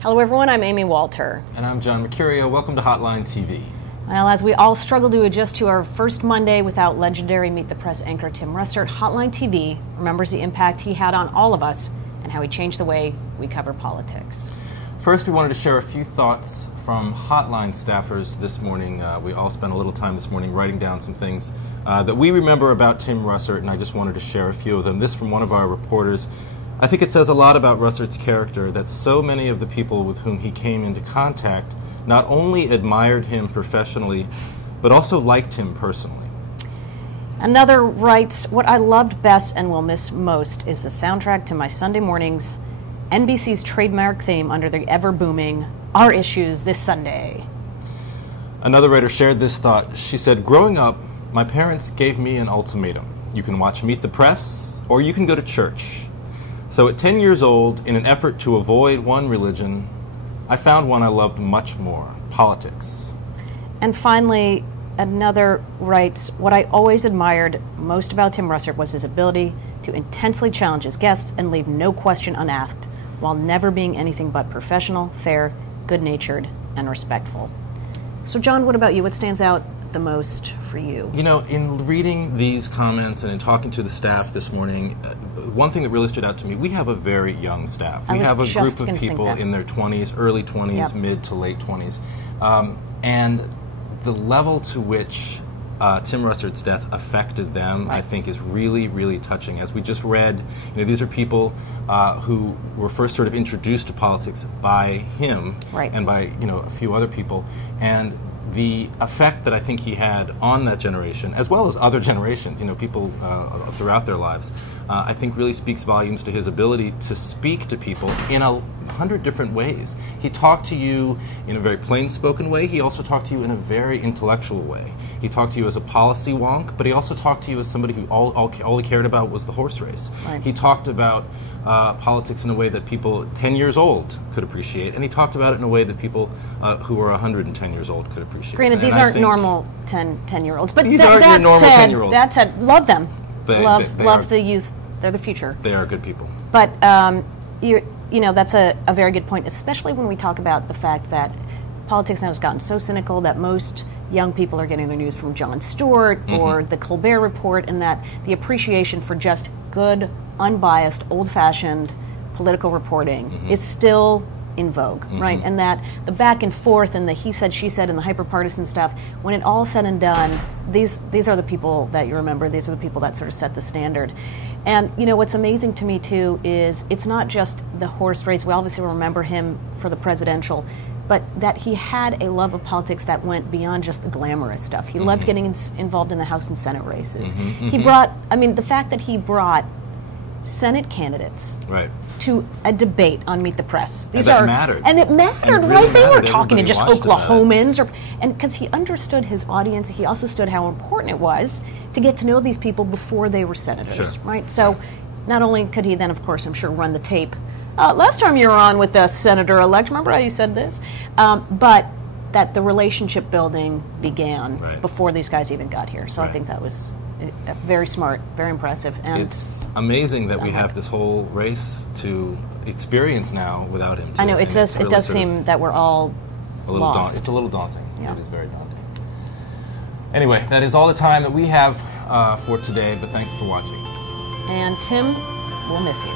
Hello everyone, I'm Amy Walter. And I'm John Mercurio. Welcome to Hotline TV. Well, as we all struggle to adjust to our first Monday without legendary Meet the Press anchor Tim Russert, Hotline TV remembers the impact he had on all of us and how he changed the way we cover politics. First, we wanted to share a few thoughts from Hotline staffers this morning. We all spent a little time this morning writing down some things that we remember about Tim Russert, and I just wanted to share a few of them. This from one of our reporters. I think it says a lot about Russert's character that so many of the people with whom he came into contact not only admired him professionally, but also liked him personally. Another writes, "What I loved best and will miss most is the soundtrack to my Sunday mornings, NBC's trademark theme under the ever-booming Our Issues This Sunday." Another writer shared this thought. She said, "Growing up, my parents gave me an ultimatum. You can watch Meet the Press, or you can go to church. So at 10 years old, in an effort to avoid one religion, I found one I loved much more, politics." And finally, another writes, "What I always admired most about Tim Russert was his ability to intensely challenge his guests and leave no question unasked, while never being anything but professional, fair, good-natured, and respectful." So John, what about you? What stands out the most for you? You know, in reading these comments and in talking to the staff this morning, one thing that really stood out to me, we have a very young staff. We have a group of people in their 20s, early 20s, mid to late 20s. And the level to which Tim Russert's death affected them, I think, is really, really touching. As we just read, you know, these are people who were first sort of introduced to politics by him and by, you know, a few other people. And the effect that I think he had on that generation, as well as other generations, you know, people throughout their lives, I think really speaks volumes to his ability to speak to people in 100 different ways. He talked to you in a very plain-spoken way. He also talked to you in a very intellectual way. He talked to you as a policy wonk, but he also talked to you as somebody who all he cared about was the horse race. He talked about politics in a way that people 10 years old could appreciate, and he talked about it in a way that people who were 110 years old could appreciate. Granted, these aren't normal 10-year-olds, but these aren't your normal 10-year-olds. That said, love them. They love the youth. They're the future. They are good people. But you know, that's a very good point, especially when we talk about the fact that politics now has gotten so cynical that most young people are getting their news from Jon Stewart or the Colbert Report, and that the appreciation for just good, unbiased, old-fashioned political reporting is still in vogue, right? And that the back and forth and the he said, she said, and the hyper-partisan stuff, when it all said and done, these are the people that you remember. These are the people that sort of set the standard. And, you know, what's amazing to me, too, is it's not just the horse race. We obviously remember him for the presidential, but that he had a love of politics that went beyond just the glamorous stuff. He loved getting involved in the House and Senate races. He brought, I mean, the fact that he brought Senate candidates to a debate on Meet the Press. These are mattered. And it mattered, and right? They were talking to just Oklahomans, and because he understood his audience, he also stood how important it was to get to know these people before they were senators, right? So not only could he then, of course, I'm sure, run the tape. Last time you were on with the senator-elect, remember how you said this? But that the relationship building began before these guys even got here. So I think that was very smart, very impressive. And it's amazing that we have this whole race to experience now without him. I know, it does seem that we're all lost. It's a little daunting. It is very daunting. Anyway, that is all the time that we have for today, but thanks for watching. And Tim, we'll miss you.